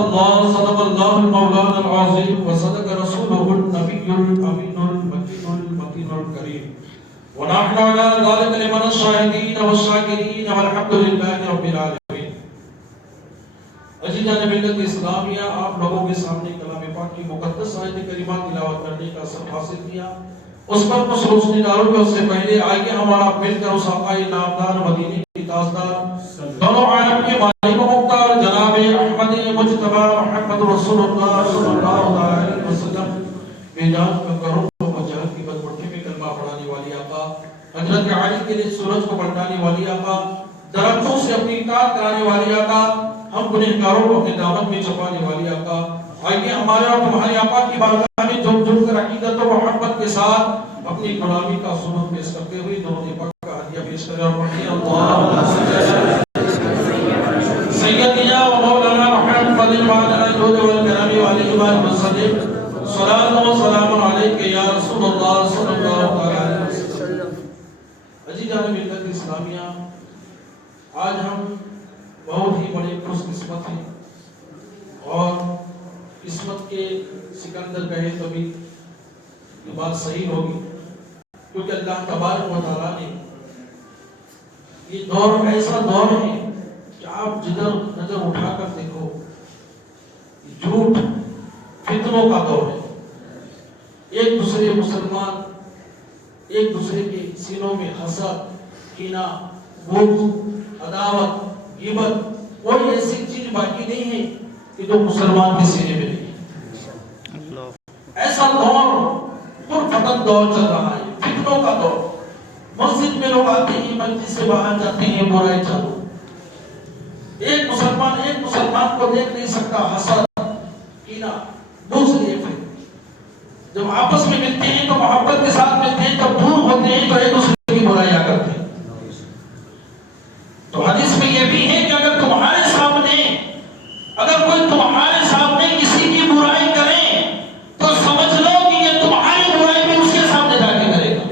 صدق الله المولانا العظيم وصدق رسوله النبي الأمين المكين الكريم ونحن على ذلك لمن الشاهدين والشاكرين والحمد لله رب العالمين. عزیزان ملت اسلامیہ، آپ لوگوں کے سامنے کلام پاک کی مقدس آیت کریمہ تلاوت کرنے کا سب حاصل کیا. اس پر کچھ روشنی ڈالوں گا. اس سے پہلے آئیے ہمارا مل کر اس آقا نامدار مدینے کی تاجدار دونوں عالم کے مالک و مختار جناب احمد مجتبی محمد رسول اللہ صلی اللہ علیہ وسلم بیجان کا کرو مجاہد کی بدمٹھی میں کلمہ پڑھانے والی آقا، حضرت علی کے لیے سورج کو پلٹانے والی آقا، درختوں سے اپنی اطاعت کرانے والی آقا، ہم گنہگاروں کو اپنے دامن میں چھپانے والی آقا، آئیے ہمارے اور تمہارے آقا کی بارگاہ میں جھک جھک کر عقیدت و محبت کے ساتھ اپنی غلامی کا سنت پیش کرتے ہوئے درود پاک کا ہدیہ پیش کریں اور پڑھیں اللهم سیدنا و مولانا محمد وعلى آلہ والکرام وسلم صلاۃ و سلام علیک یا رسول اللہ صلی اللہ علیہ وسلم. عزیزان ملت اسلامیہ، آج ہم بہت ہی بڑے خوش قسمت ہیں اور قسمت کے سکندر کہے تبھی یہ بات صحیح ہوگی، کیونکہ اللہ تبارک و تعالیٰ نے یہ دور ایسا دور ہے کہ آپ جدھر نظر اٹھا کر دیکھو جھوٹ فتنوں کا دور ہے. ایک دوسرے مسلمان ایک دوسرے کے سینوں میں حسد، کینہ، بغض، عداوت، غیبت، کوئی ایسی چیز باقی نہیں ہے کہ جو مسلمان کے سینے میں نہیں. ایسا دور پرفتن دور چل رہا ہے، فتنوں کا دور. مسجد میں لوگ آتے ہیں، مسجد سے باہر جاتے ہیں، برائی چالو. ایک مسلمان کو دیکھ نہیں سکتا، حسد، کینہ، بغض لیے پھر جب آپس میں ملتے ہیں تو محبت کے ساتھ ملتے ہیں، جب دور ہوتے ہیں تو ایک دوسرے کی برائیاں کرتے ہیں. تو حدیث میں یہ بھی ہے کہ اگر کوئی تمہارے سامنے کسی کی برائی کرے تو سمجھ لو کہ یہ تمہاری برائی بھی اس کے سامنے جا کے کرے گا.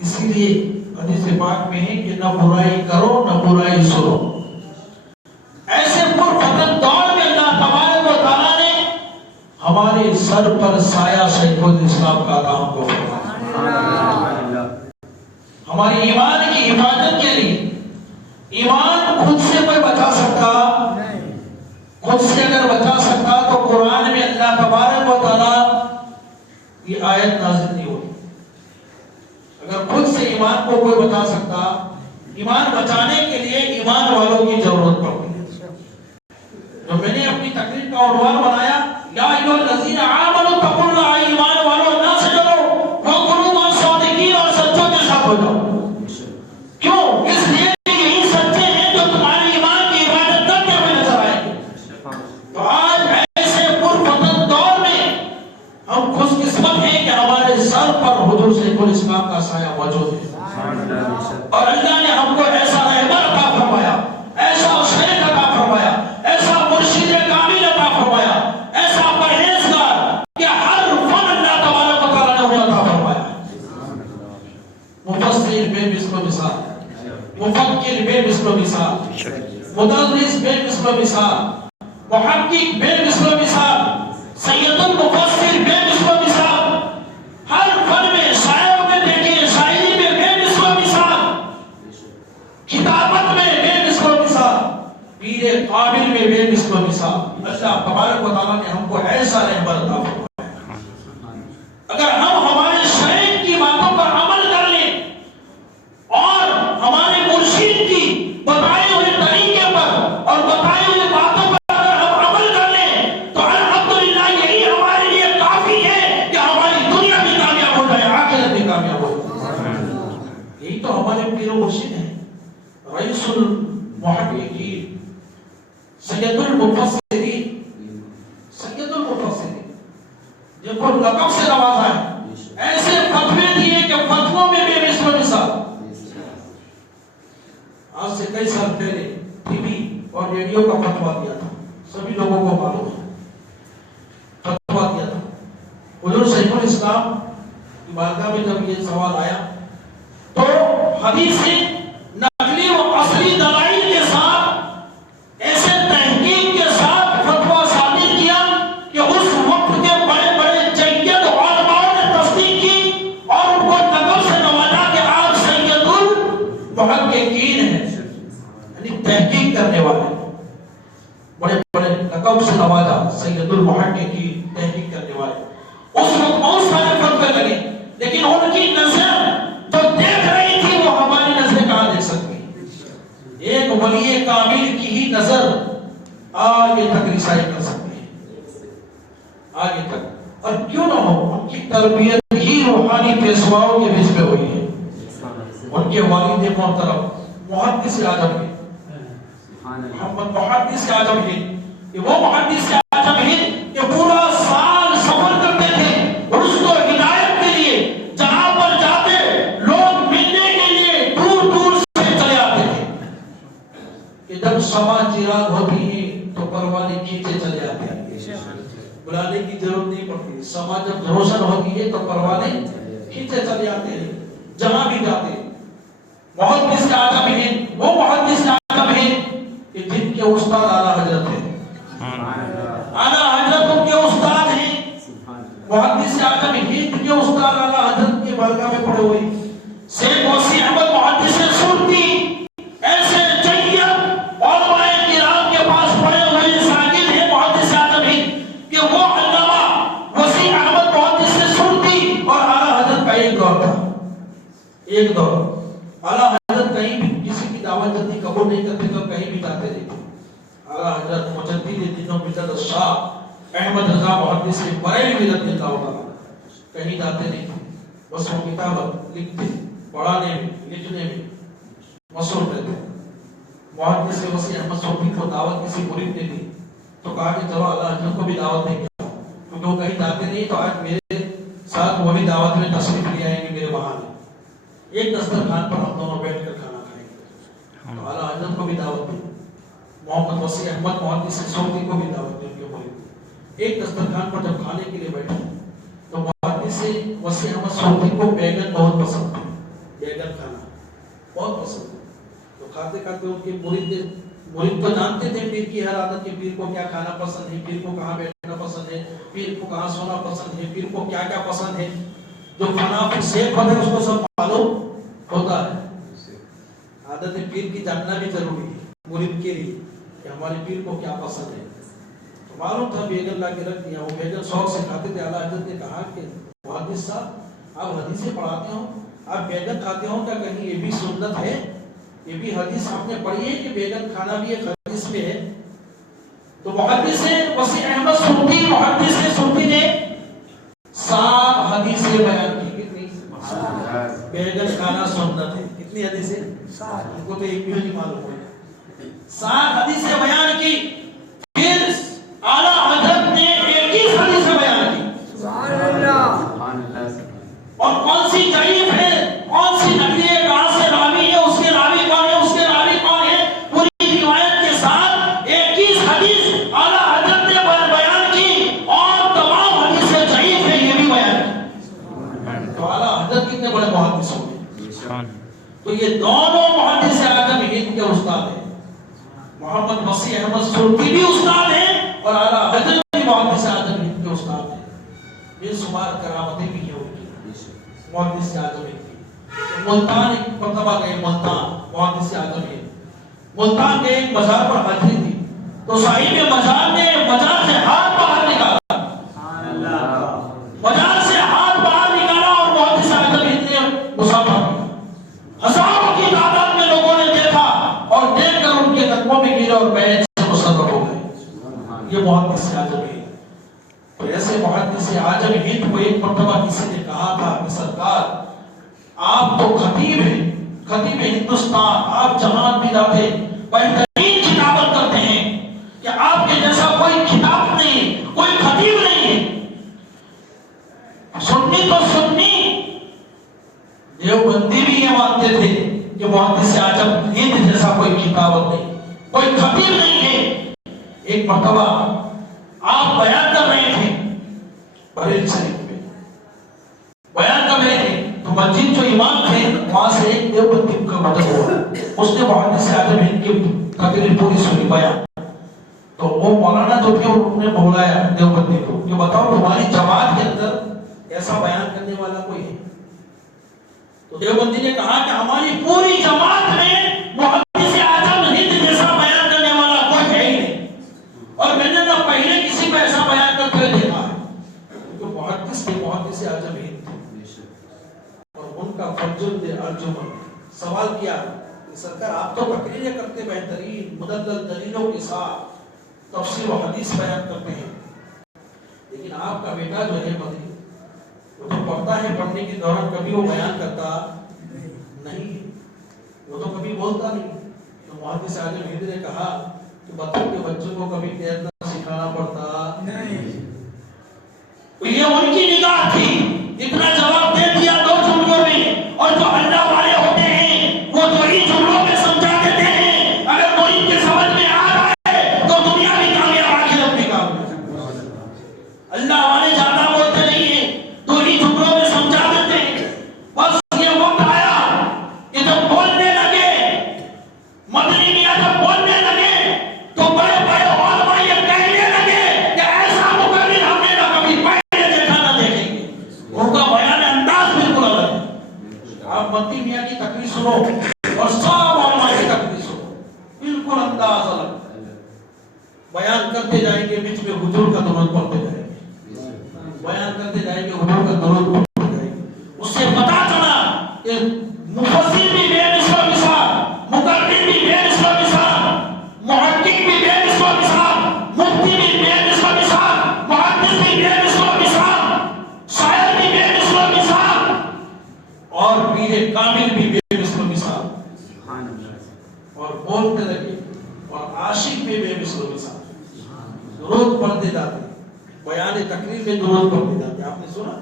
اسی لیے حدیث پاک میں ہے کہ نہ برائی کرو نہ برائی سنو. ایسے پرفتن دور میں اللہ تبارک و تعالیٰ نے ہمارے سر پر سایہ شیخ الاسلام کا کام کو ہماری ایمان کی حفاظت کے لیے. ایمان خود سے کوئی بچا سکتا؟ خود سے اگر بچا سکتا تو قرآن میں اللہ تبارک و تعالیٰ یہ آیت نازل نہیں ہوئی. اگر خود سے ایمان کو کوئی بچا سکتا، ایمان بچانے کے لیے ایمان والوں کی ضرورت پڑتی ہے. جو میں نے اپنی تقریر کا عنوان بنایا یا ایھا الذین آمنوا اتقوا اللہ، ایمان والوں اللہ سے ڈرو، وکونوا مع الصادقین، اور سچوں کے ساتھ ہو جاؤ. کیوں؟ اس لیے یہی سچے ہیں جو تمہاری ایمان کی حفاظت کرتے ہوئے نظر آئیں گے. تو آج ایسے پرفتن دور میں ہم خوش قسمت ہیں کہ ہمارے سر پر حضور شیخ الاسلام کا سایہ موجود ہے. اور اللہ نے ہم کو ایسا رہبر عطا فرمایا، ایسا شیخ عطا فرمایا، ایسا مرشد کامل عطا فرمایا، ایسا پرہیزگار کہ ہر فن اللہ تبارک و تعالیٰ نے انہیں عطا فرمایا. مفسر بے مثل و مثال، مفکر بے مثل و مثال، مدرس بے مثل و مثال، محقق بے مثل و مثال، سید المفسر بے مثل و مثال. ہر فن میں شاعروں میں دیکھیں، شاعری میں بے مثل و مثال، کتابت میں بے مثل و مثال، پیر قابل میں بے مثل و مثال. اللہ تبارک و تعالیٰ نے ہم کو ایسا رہبر عطا فرمایا. اگر ہم ہمارے شیخ کی باتوں پر عمل کر لیں اور ہمارے مرشد کی بتائے ہوئے طریقے پر اور بتائے ہوئے باتوں پر اگر ہم عمل کر لیں تو الحمدللہ یہی ہمارے لیے کافی ہے کہ ہماری دنیا بھی کامیاب ہو جائے، آخرت بھی کامیاب ہو جائے. یہی تو ہمارے پیر و مرشد ہیں، رئیس المحققین، سید المفسرین، سید المفسرین جن کو لقب سے نوازا ہے. ایسے فتوے دیے کہ فتووں میں بے مثل و مثال. آج سے کئی سال پہلے ٹی وی اور ریڈیو کا فتوا دیا تھا، سبھی لوگوں کو معلوم ہے. فتوا دیا تھا حضور شیخ الاسلام کی بارگاہ میں. جب یہ سوال آیا تو حدیث سے نقلی و اصلی دلائل کے ساتھ ایسے تحقیق کے لقب سے نوازا، سید المحقق کی تحقیق کرنے والے. اس وقت بہت سارے فتوے لگے، لیکن ان کی نظر جو دیکھ رہی تھی وہ ہماری نظریں کہاں دیکھ سکتی. ایک ولی کامل کی ہی نظر آگے تک رسائی کر سکتی ہے، آگے تک. اور کیوں نہ ہو، ان کی تربیت ہی روحانی پیشواؤں کے بیچ پہ ہوئی ہے. ان کے والد محترم محدث اعظم ہیں محمد محدث اعظم ہیں، کہ وہ محدث اعظم ہیں کہ پورا سال سفر کرتے تھے رشد و ہدایت کے لیے. جہاں پر جاتے لوگ ملنے کے لیے دور دور سے چلے آتے تھے. کہ جب شمع چراغ ہوتی ہے تو پروانے کھینچے چلے آتے ہیں، بلانے کی ضرورت نہیں پڑتی. شمع جب روشن ہوتی ہے تو پروانے کھینچے چلے آتے ہیں جہاں بھی جاتے ہیں. محدث اعظم ہیں، وہ محدث اعظم ہیں کہ جن کے استاد اعلیٰ حضرت ہیں. اعلیٰ حضرت ان کے استاد ہیں. محدث اعظم ہند کے استاد اعلیٰ حضرت کے بارگاہ میں پڑے ہوئے. شیخ وسیع احمد محدث سرتی ایسے جید علماء کرام کے پاس پڑے ہوئے شاگرد ہیں محدث اعظم ہند کہ وہ علامہ وسیع احمد محدث سرتی اور اعلیٰ حضرت کا ایک دور تھا. ایک دور اعلیٰ حضرت کہیں بھی کسی کی دعوت جلدی قبول نہیں کرتے تو کہیں بھی جاتے نہیں تھے. اعلیٰ حضرت مجدد دین و ملت شاہ احمد رضا محدث بریلوی رضی اللہ عنہ کہیں جاتے نہیں تھے. بس وہ کتاب لکھتے، پڑھانے میں لکھنے میں مصروف رہتے. محدث وسیع احمد سرتی کو دعوت کسی مرید نے دی تو کہا کہ چلو اعلیٰ حضرت کو بھی دعوت دیں گے، کیونکہ وہ کہیں جاتے نہیں تو آج میرے ساتھ وہ بھی دعوت میں تشریف لے آئیں گے میرے بہانے. ایک دسترخوان پر ہم دونوں بیٹھ کر کھانا کھائیں گے. تو اعلیٰ حضرت کو بھی دعوت دی، محمد وسیع احمد محدث سرتی کو بھی دعوت دی. ان کے مرید ایک دسترخوان پر جب کھانے کے لیے بیٹھے تو محدث وسیع احمد سرتی کو بیگن بہت پسند تھا. بیگن کھانا بہت پسند تھا. تو کھاتے کھاتے ان کے مرید تو جانتے تھے پیر کی ہر عادت، کہ پیر کو کیا کھانا پسند ہے، پیر کو کہاں بیٹھنا پسند ہے، پیر کو کہاں سونا پسند ہے، پیر کو کیا کیا پسند ہے. جو کھانا پھر شیخ بنے اس کو سب معلوم ہوتا ہے. عادت پیر کی جاننا بھی ضروری ہے مرید کے لیے کہ ہمارے پیر کو کیا پسند ہے. تو معلوم تھا بیگن لا کے رکھ دیا. وہ بیگن شوق سے کھاتے تھے. اعلیٰ حضرت نے کہا کہ محدث صاحب آپ حدیثیں پڑھاتے ہو، آپ بیگن کھاتے ہو، کیا کہیں یہ بھی سنت ہے، یہ بھی حدیث آپ نے پڑھی ہے کہ بیگن کھانا بھی ایک حدیث میں ہے؟ تو محدث وسیع احمد سرتی محدث سرتی نے 7 حدیثیں بیان کی. کتنی؟ بیگن کھانا سنت ہے. کتنی حدیثیں؟ 7. ان کو تو ایک بھی نہیں معلوم ہوئی. 7 حدیثیں بیان کی. پھر اعلیٰ حضرت نے 21 حدیثیں بیان کی. سبحان اللہ. اور کون سی ضعیف ہے، کون سی نقلی ہے، کہاں سے راوی ہے، اس کے راوی کون ہے، اس کے راوی کون ہے، پوری روایت کے ساتھ 21 حدیث اعلیٰ حضرت نے بیان کی. اور تمام حدیثیں ضعیف ہیں یہ بھی بیان کی. تو اعلیٰ حضرت کتنے بڑے محدث ہوں گے. تو یہ دونوں محدث اعظم ہند کے استاد ہیں. محمد وسیع احمد سرتی بھی استاد ہیں اور اعلیٰ حضرت بھی محدث اعظم ہند کے استاد ہیں. بے شمار کرامتیں بھی ہیں ان کی محدث اعظم ہند کی. ملتان ایک مرتبہ گئے، ملتان محدث اعظم ہند ملتان گئے. ایک مزار پر حاضری تھی تو صاحب مزار نے مزار سے ہاتھ باہر نکالا. مزار سے ہاتھ باہر نکالا اور محدث اعظم ہند نے مسافہ کیا. ہزاروں کی تعداد میں لوگوں نے دیکھا اور دیکھ کر ان کے قدموں میں گرے اور بیعت سے مسرت ہو گئے. یہ محدث اعظم ہند. تو ایسے محدث اعظم ہند کو ایک مرتبہ کسی نے کہا تھا کہ سرکار آپ تو خطیب ہیں، خطیب ہندوستان، آپ جہاں بھی جاتے بہترین کتابت کرتے ہیں کہ آپ کے جیسا کوئی کتاب نہیں، کوئی خطیب نہیں ہے. سنی تو سنی دیوبندی بھی یہ مانتے تھے کہ محدث اعظم ہند جیسا کوئی کتابت نہیں، کوئی خطیب نہیں ہے. ایک مرتبہ آپ بیان کر رہے تھے بریلی شریف میں، بیان کر رہے تھے تو مسجد جو امام تھے وہاں سے ایک دیوبندی کا مدد ہوا. اس نے محدث اعظم ہند کی تقریر پوری سنی بیان. تو وہ مولانا جو تھے انہوں نے بلایا دیوبندی کو کہ بتاؤ تمہاری جماعت کے اندر ایسا بیان کرنے والا کوئی ہے؟ تو دیوبندی نے کہا کہ ہماری پوری جماعت میں محدث اعظم ہند جیسا بیان کرنے والا کوئی ہے ہی نہیں. اور میں نے نہ الجمل سوال کیا کہ سرکار آپ تو تقریریں کرتے بہترین مدلل دلیلوں کے ساتھ تفسیر و حدیث بیان کرتے ہیں، لیکن آپ کا بیٹا جو ہے مدنی وہ تو پڑھتا ہے، پڑھنے کے دوران کبھی وہ بیان کرتا نہیں، وہ تو کبھی بولتا نہیں۔ تو محدث عالم ہند نے کہا کہ بطور کے بچوں کو کبھی تیرنا سکھانا پڑتا نہیں۔ یہ ان کی نگاہ تھی، اتنا جواب دے دیا دو جملوں میں، اور جو اللہ والے ہوتے ہیں وہ دو ہی جملوں میں سمجھا دیتے ہیں۔ اگر کوئی ان کے سمجھ میں آ رہا ہے تو دنیا بھی کامیاب، آخرت بھی کامیاب۔ اللہ والے زیادہ بولتے نہیں ہیں، دو ہی جملوں میں سمجھا دیتے ہیں۔ بس یہ وقت آیا کہ جب بولنے لگے، مدنی میاں جب بولنے لگے تو بڑے بڑے علماء یہ کہنے لگے کہ ایسا مقرر ہم نے نہ کبھی پہلے دیکھا نہ دیکھیں گے۔ ان کا بیان انداز بالکل الگ ہے۔ آپ مدنی میاں کی تقریر سنو اور سب علماء کی تقریر سنو، بالکل انداز الگ، بیان کرتے جائیں گے، بیچ میں حضور کا درود پڑھتے جائیں گے، بیان کرتے جائیں گے، حضور کا درود پڑھتے جائیں گے۔ اس سے پتا چلا کہ مفسر بھی بے مثل و مثال، مقرر بھی بے مثل و مثال، محقق بھی بے مثل و مثال، مفتی بھی بے مثل و مثال، محدث بھی بے مثل و مثال، شاعر بھی بے مثل و مثال، اور پیر کامل بھی بے مثل و مثال، اور بولتے لگے، اور عاشق بھی بے مثل و مثال، درود پڑھتے جاتے، بیان تقریر میں درود پڑھتے جاتے۔ آپ نے سنا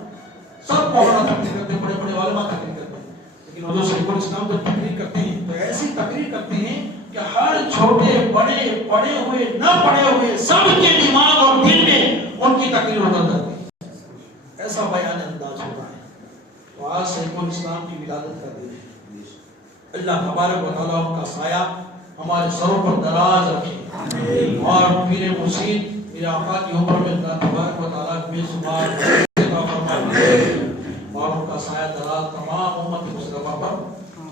سب مولانا تقریر کرتے ہیں، بڑے بڑے علماء تقریر کرتے ہیں، لیکن حضور شیخ الاسلام جب تقریر کرتے ہیں تو ایسی تقریر کرتے ہیں کہ ہر چھوٹے بڑے پڑھے ہوئے نہ پڑھے ہوئے سب کے دماغ اور دل میں ان کی تقریر اتر جاتی ہے، ایسا بیان انداز ہوتا ہے۔ تو آج شیخ الاسلام کی ولادت کا دن ہے، اللہ تبارک و تعالیٰ ان کا سایہ ہمارے سروں پر دراز رکھے، اور پیر مرشید میرے آقا کی عمر میں اللہ تبارک و تعالیٰ بے شمار عطا فرمائے، اور ان کا سایہ دراز تمام امت مصطفیٰ پر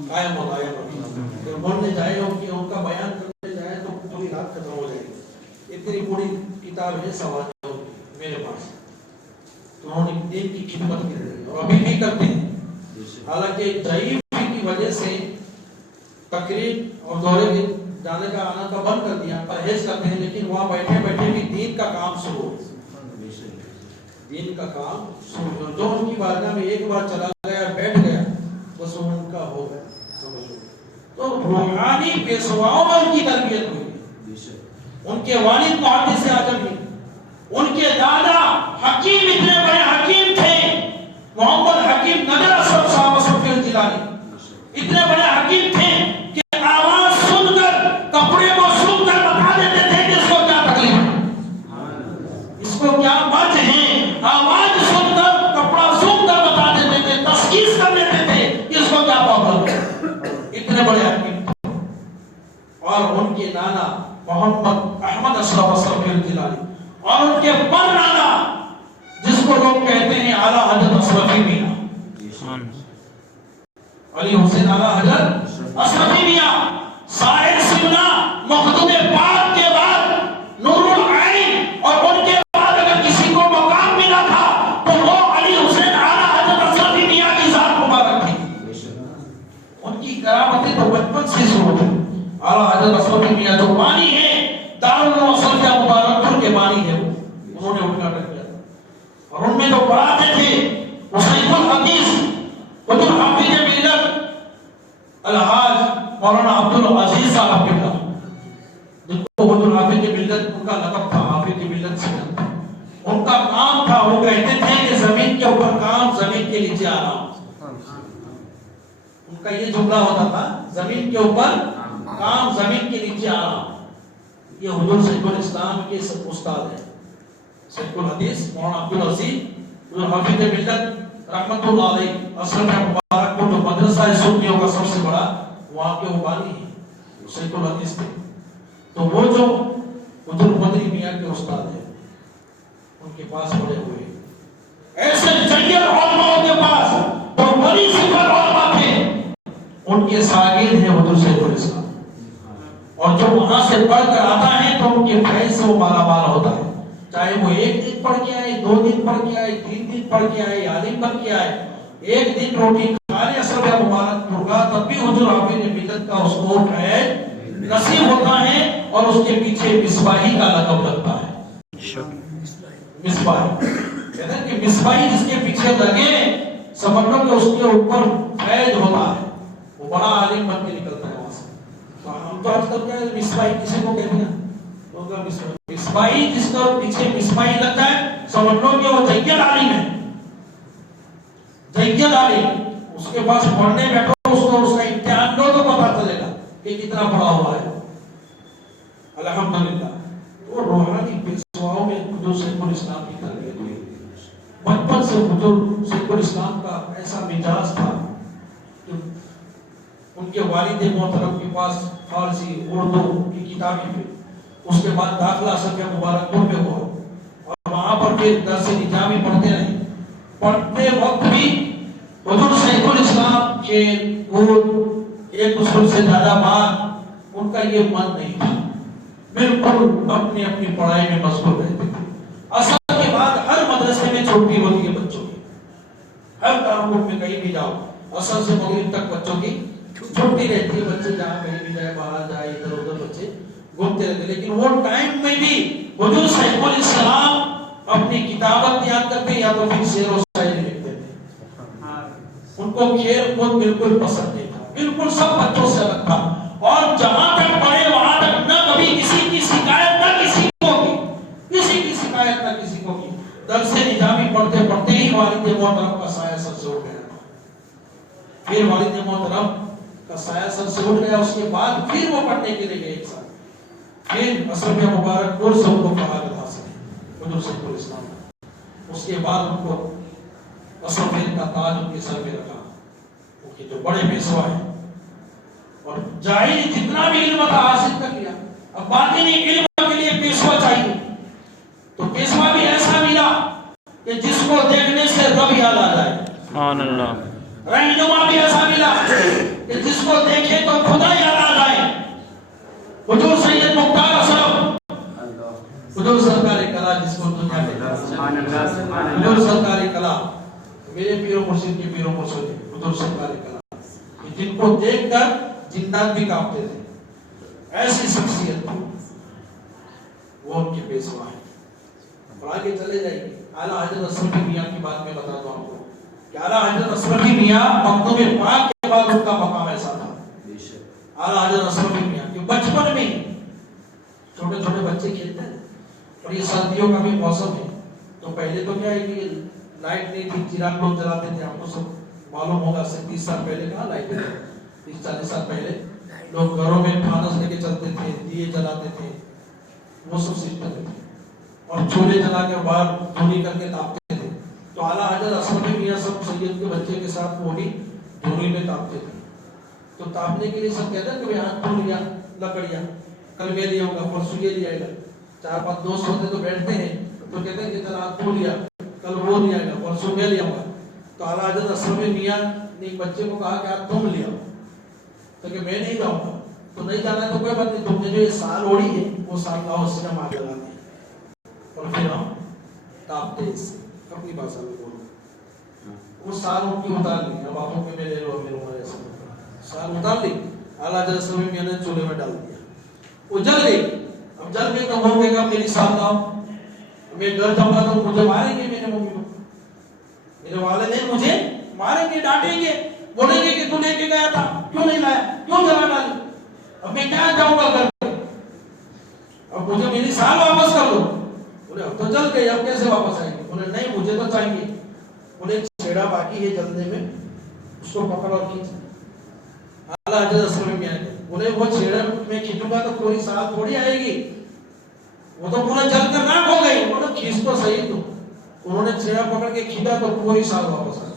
قائم و دائم رکھے۔ پھر بولنے جائے کہ ان کا بیان کرنے جائے تو پوری رات ختم ہو جائے گی، اتنی بڑی کتاب ہے سوال میرے پاس، تو انہوں نے دین کی خدمت کی اور ابھی بھی کرتے ہیں۔ حالانکہ ضعیف کی وجہ سے تقریر اور دورے کے جانے کا آنا کا بند کر دیا، پرہیز کرتے ہیں، لیکن وہاں بیٹھے بیٹھے بھی دین کا کام شروع ہو، دین کا کام شروع ہو۔ جو ان کی بارگاہ میں ایک بار چلا گیا بیٹھ گیا بس ان کا ہو گیا، سمجھو۔ تو روحانی پیشواؤں میں ان کی تربیت ہوئی، ان کے والد محدث اعظم ہیں، ان کے دادا حکیم اتنے بڑے حکیم تھے، محمد حکیم نظر اشرف صاحب صفی الجیلانی اتنے بڑے حکیم تھے کہ آواز سن کر کپڑے کو سن کر بتا دیتے تھے کہ اس کو کیا تکلیف ہے، اس کو کیا بچ ہے، آواز سن کر کپڑا سن کر بتا دیتے تھے، تشخیص کر لیتے تھے کہ اس کو کیا پرابلم ہے، اتنے بڑے حکیم تھے۔ اور ان کے نانا محمد احمد اشرف صفی الجیلانی، اور ان کے پر نانا جس کو لوگ کہتے ہیں اعلیٰ حضرت اشرفی میاں، علی حسین اعلیٰ حضرت اشرفی میاں، صاحب سمنا مخدوم پاک کے بعد نور العین، اور ان کے بعد اگر کسی کو مقام ملا تھا تو وہ علی حسین اعلیٰ حضرت اشرفی میاں کی ذات مبارک تھی۔ ان کی کرامتیں تو بچپن سے شروع ہوئی۔ اعلیٰ حضرت اشرفی میاں جو بانی ہے دارالعلوم سلطہ مبارک پور کے بانی ہے، انہوں نے اٹھا کیا، اور ان میں جو پڑھاتے تھے شیخ الحدیث حضور حافظ ملت الحاج مولانا عبدالعزیز صاحب کے تھا، جن کو حضور حافظ ملت ان کا لقب تھا، حافظ ملت سے ان کا کام تھا، وہ کہتے تھے کہ زمین کے اوپر کام، زمین کے نیچے آرام، ان کا یہ جملہ ہوتا تھا، زمین کے اوپر کام، زمین کے نیچے آرام۔ یہ حضور شیخ الاسلام کے استاد ہیں، شیخ الحدیث مولانا عبدالعزیز حضور حافظ ملت رحمت اللہ علیہ، اصل میں مبارک پور جو مدرسہ سنیوں کا سب سے بڑا، وہاں کے وہ بانی ہیں شیخ الحدیث تھے۔ تو وہ جو حضور مدنی میاں کے استاد ہیں، ان کے پاس پڑے ہوئے ایسے جنگل علماء کے پاس تو بڑی صفت علماء تھے، ان کے شاگرد ہیں حضور شیخ الاسلام، اور جو وہاں سے پڑھ کر آتا ہے تو ان کے فیض سے وہ مالا مال ہوتا ہے، چاہے وہ ایک دن پڑھ کے آئے، 2 دن پڑھ کے آئے، 3 دن پڑھ کے آئے، عالم بن کے آئے، ایک دن روٹی کھانے اصل میں مبارک تب بھی حضور حافظ ملت کا اس کو فیض نصیب ہوتا ہے اور اس کے پیچھے مصباحی کا لقب لگتا ہے. مصباحی کہتے ہیں کہ مصباحی جس کے پیچھے لگے سمجھ لو کہ اس کے اوپر فیض ہوتا ہے, وہ بڑا عالم بن کے نکلتا ہے وہاں سے. تو ہم تو آج کل کیا مصباحی کسی کو کہتے ہیں, مصباحی جس کا پیچھے مصباحی لگتا ہے سمجھ لو کہ وہ جید عالم ہے, جید عالم. اس کے پاس پڑھنے بیٹھو اس کو اس کا امتحان دو تو پتا چلے گا کہ کتنا پڑھا ہوا ہے. الحمدللہ وہ روحانی پیشواؤں میں حضور شیخ الاسلام کی تربیت ہوئی. بچپن سے حضور شیخ الاسلام کا ایسا مزاج تھا کہ ان کے والد محترم کے پاس فارسی اردو کی کتابیں تھی. اس کے بعد داخلہ سکے مبارکپور میں ہوا اور وہاں پر پھر درس نجامی پڑھتے رہے. پڑھتے وقت بھی حضور شیخ الاسلام کے خود ایک دوسرے سے زیادہ بات ان کا یہ من نہیں تھا, بالکل اپنی اپنی پڑھائی میں مشغول رہتے تھے. اصل کے بعد ہر مدرسے میں چھٹی ہوتی ہے بچوں کی, ہر دارالعلوم میں کہیں بھی جاؤ اصل سے مغرب تک بچوں کی چھٹی رہتی ہے. بچے جہاں کہیں بھی جائے, باہر جائے, ادھر ادھر بچے گھومتے رہتے. لیکن وہ ٹائم میں بھی حضور شیخ الاسلام اپنی کتابت یاد کرتے یا تو پھر شعر و شاعری لکھتے تھے. ان کو کھیل کود بالکل پسند نہیں تھا, بالکل سب بچوں سے الگ تھا. اور جہاں تک پڑھے وہاں تک نہ کبھی کسی کی شکایت نہ کسی کو کی, کسی کی شکایت نہ کسی کو کی. درس نجامی پڑھتے پڑھتے ہی والد محترم کا سایہ سر سے اٹھ گیا. پھر والد محترم کا سایہ سر سے اٹھ گیا. اس کے بعد پھر وہ پڑھنے کے لیے ایک سال پھر اصل مبارکپور سے ان کو فراغت حاصل ہے حضور شیخ الاسلام. اس کے بعد ان کو اصل کا تاج ان کے سر پہ رکھا, ان کے جو بڑے پیشوا ہیں. اور جاہل جتنا بھی علم تھا حاصل کر لیا. اب باطنی علم کے لیے پیشوا چاہیے, تو پیشوا بھی ایسا ملا کہ جس کو دیکھنے سے رب یاد آ جائے. سبحان اللہ. رہنما بھی ایسا ملا کہ جس کو دیکھے تو خدا یاد آ جائے. حضور سید مختار اسلم, حضور سرکار کلا جس کو دنیا کہتا ہے. سبحان اللہ. حضور سرکار کلا میرے پیر و مرشد کے پیر و مرشد حضور سرکار کلا, جن کو دیکھ کر جنات بھی کانپتے تھے. ایسی شخصیت تھی وہ ان کے پیشوا ہیں. اور آگے چلے جائیں گے. اعلیٰ حضرت اشرفی میاں کی بات میں بتا دوں آپ کو کہ اعلیٰ حضرت اشرفی میاں مکتوب پاک کے بعد ان کا مقام ایسا تھا. اعلیٰ حضرت اشرفی میاں کہ بچپن میں چھوٹے چھوٹے بچے کھیلتے ہیں اور یہ سردیوں کا بھی موسم ہے. تو پہلے تو کیا ہے کہ لائٹ نہیں تھی, چراغ لوگ جلاتے تھے. آپ کو سب معلوم ہوگا 30 سال پہلے کہاں لائٹ تھی. 30-40 سال پہلے لوگ گھروں میں فانوس لے کے چلتے تھے, دیے جلاتے تھے, وہ سب سسٹم تھے. اور چولہے جلا کے باہر دھونی کر کے تاپتے تھے. تو اعلیٰ حضرت اشرفی میاں سب سید کے بچے کے ساتھ وہ بھی دھونی میں تاپتے تھے. تو تاپنے کے لیے سب کہتے ہیں کہ یہاں تو لیا لکڑیاں, کل یہ لیا ہوگا, پرسوں یہ لیا گا. 4-5 دوست ہوتے تو بیٹھتے ہیں تو کہتے ہیں کہ چل آج تو لیا, کل وہ لیا گا, پرسوں یہ لیا ہوگا. تو اعلیٰ حضرت اشرفی میاں نے ایک بچے کو کہا کہ آج تم لیا, تو کہ میں نہیں جاؤں گا. تو نہیں جانا ہے تو کوئی بات نہیں, تم نے جو یہ سال اوڑی ہے وہ سال لاؤ, اس سے ہم آگ لگاتے ہیں اور پھر ہم تاپتے ہیں. اس سے اپنی بھاشا میں بولو. وہ سال ان کی اتار لی. اب آنکھوں کے میں لے لو, میرے عمر ایسا سال اتار لی. اعلیٰ حضرت اشرفی میاں نے چولہے میں ڈال دیا, وہ جل گئی. اب جل گئی تو ہو گئے گا میری سال لاؤ. میں گھر جاؤں گا تو مجھے ماریں گے میرے ممی کو, میرے والدین مجھے ماریں گے, ڈانٹیں گے, بولیں گے کہ تو لے کے گیا تھا, کیوں نہیں لایا, کیوں جلا ڈالی. اب میں کیا جاؤں گا گھر پہ, اب مجھے میری سال واپس کر دو. بولے اب تو جل گئی, اب کیسے واپس آئیں گے. بولے نہیں مجھے تو چاہیے. بولے چھیڑا باقی ہے جلنے میں, اس کو پکڑ اور کھینچ. اعلیٰ حضرت اشرفی میاں نے بولے وہ چھیڑا میں کھینچوں گا تو پوری سال تھوڑی آئے گی, وہ تو پورا جل کر راکھ ہو گئی. بولے کھینچ تو صحیح. تو انہوں نے چھیڑا پکڑ کے کھینچا تو پوری سال واپس آ گئی.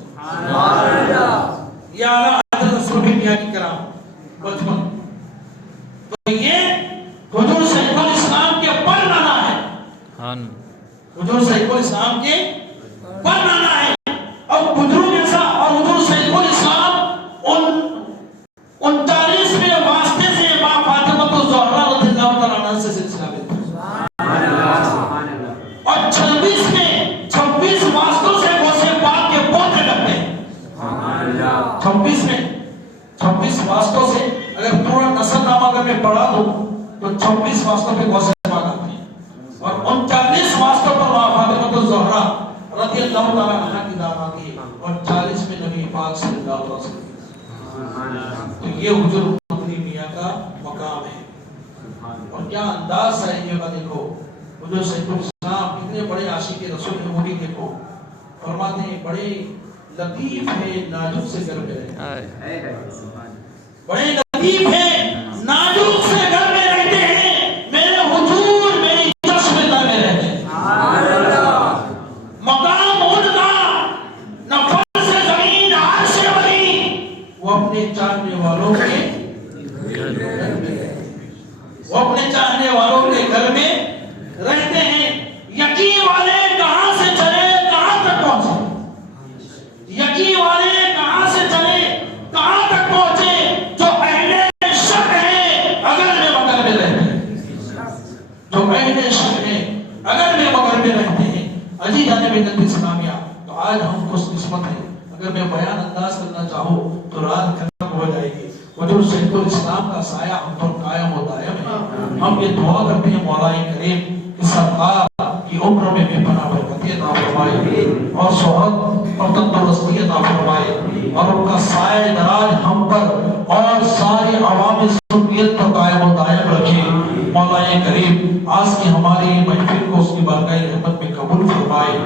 یہ اعلیٰ حضرت اشرفی میاں کی کرام بچپن. تو یہ حضور شیخ الاسلام کے پر نانا ہے. حضور شیخ الاسلام کے پر نانا ہے. اب بزرگ ایسا اور حضور شیخ الاسلام 39ویں واسطے سے ماں فاطمہ الزہرا رضی اللہ تعالیٰ عنہا سے سلسلہ لیتے ہیں. اور 26 واسطوں سے غوث پاک کے پوتے لگتے ہیں. 26 واسطوں پہ غوث پاک آتے ہیں اور 39 واسطوں پر فاطمہ الزہرا رضی اللہ تعالیٰ عنہ کی داد آتی ہے اور 40 میں نبی پاک صلی اللہ علیہ وسلم. تو یہ حجر مدنی میاں کا مقام ہے. اور کیا انداز ہے یہ کا دیکھو, حضور سید الاسلام اتنے بڑے عاشق رسول ہیں, وہ بھی دیکھو فرماتے ہیں بڑے لطیف ہے نازک سے گھر میں رہتے, بڑے لطیف ہے نازک سے گھر میں رہتے ہیں, میرے حضور میری چشمتا میں رہتے ہیں. مقام ان کا نفل سے زمین عرش ولی, وہ اپنے چاہنے والوں کے وہ اپنے چاہنے والوں کے گھر میں رہتے ہیں. یقین والے کہاں سے چلے کہاں تک پہنچے, یقین والے کہاں سے چلے کہاں تک پہنچے, جو اہل شک ہے اگر میں مگر میں رہتے ہیں, جو اہل شک ہے اگر میں مگر میں رہتے ہیں. عزیز جانب جنت اسلامیہ, تو آج ہم خوش قسمت ہیں, اگر میں بیان انداز کرنا چاہوں تو رات ختم ہو جائے گی. حضور سید الاسلام کا سایہ ہم پر قائم و دائم ہے. ہم یہ دعا کرتے ہیں مولا کریم کہ سرکار کی عمر میں بے پناہ برکت عطا فرمائے اور صحت اور تندرستی عطا فرمائے اور ان کا سایہ دراز ہم پر اور ساری عوام سنیت پر قائم و دائم رکھے. مولا کریم آج کی ہماری محفل کو اس کی بارگاہ رحمت میں قبول فرمائے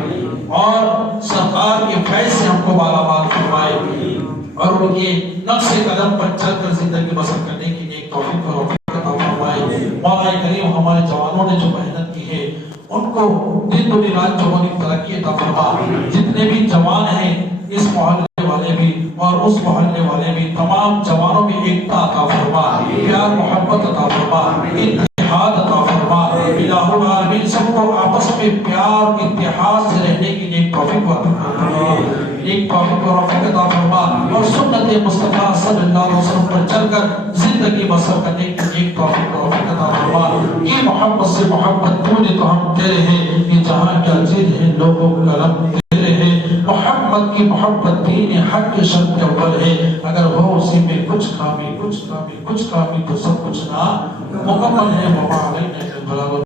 اور سرکار کے فیض سے ہم کو مالامال فرمائے اور ان کے نقش قدم پر چل کر زندگی بسر کرنے کی نیک توفیق اور عطا فرمائے. مولا کریم ہمارے جوانوں نے جو محنت کی ہے ان کو دن دنی رات چوبی ترقی عطا فرما. جتنے بھی جوان ہیں اس محلے والے بھی اور اس محلے والے بھی, تمام جوانوں میں ایکتا عطا فرما, پیار محبت عطا فرما, اتحاد عطا فرما. الہ العالمین سب کو آپس میں پیار اتحاد سے رہنے کی نیک توفیق عطا فرما, ایک توفیق اور رفیق عطا فرما اور سنت مصطفیٰ صلی اللہ علیہ وسلم پر چل کر زندگی بسر کرنے کی ایک توفیق اور رفیق عطا فرما. یہ محبت سے محبت تجھے تو ہم تیرے ہیں, یہ جہاں کیا چیز ہے لوگوں کا رب تیرے ہیں. محمد کی محبت دین حق کے شرط اول ہے, اگر ہو اسی میں کچھ کامی تو سب کچھ نہ مکمل ہے. وما علینا الا البلاغ.